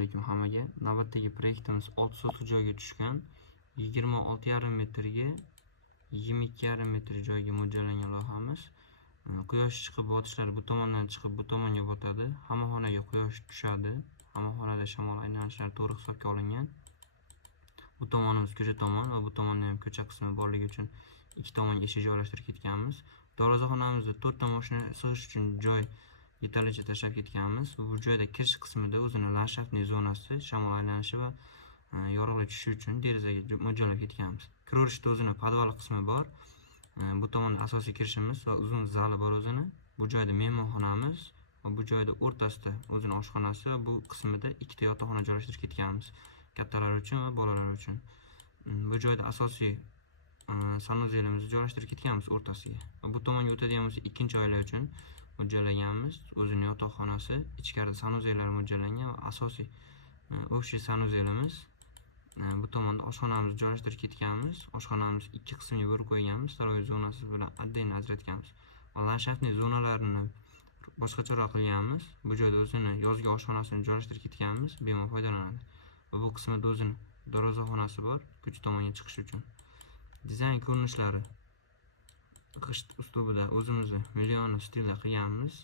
alaykum hammaga. Navbatdagi proyektimiz 6 sotix joyga tushgan. 26,5 metrga 22,5 metr joyga mo'ljallangan loyihamiz. Quyosh chiqib botishlari bu tomondan chiqib bu tomonga botadi. Hamma xonaga quyosh tushadi. Hamma xonada shamol aylanishlari to'g'ri hisobga olingan. Bu tomonimiz ko'cha tomon va bu tomonda ham ko'cha qismi borligi uchun ikki tomonga eshik joylashtirib ketganmiz. Darvozaxonamizda 4 ta mashina sig'ish uchun joy yetarlicha tashlab ketganmiz. Bu joyda kirish qismida o'zini landshaftniy zonasi, shamol aylanishi va yorug'lik tushishi uchun derazaga mo'ljallab ketganmiz. Kiraverishda o'zini podval qismi bor. Bu tomonda asosiy kirishimiz va uzun zali bor o'zini. Bu joyda mehmonxonamiz va bu joyda o'rtasida o'zini oshxonasi va bu qismida ikkita yotoqxona joylashtirib ketganmiz. Kattalar uchun va bolalar uchun. Bu joyda asosiy sanuzelimizni joylashtirib ketganmiz o'rtasiga. Bu tomonga o'tadigan bo'lsa ikkinchi oila uchun mo'ljallaganmiz. O'zini yotoqxonasi, ichkarida sanuzellar mo'ljallangan va asosiy общий sanuzelimiz. Bu tomonda oshxonamizni joylashtirib ketganmiz. Oshxonamiz ikki qismga bo'lib qo'yganmiz. Saroy zonasi bilan отдельно ajratganmiz. Va landshaftniy zonalarini boshqacharoq qilganmiz. Bu joyda o'zini yozgi oshxonasini joylashtirib ketganmiz, bemalol foydalanadi. Va bu qismida o'zini darvozaxonasi bor, ko'cha tomonga chiqish uchun. Dizayn ko'rinishlari g'isht uslubida o'zimizni million stilda qilganmiz.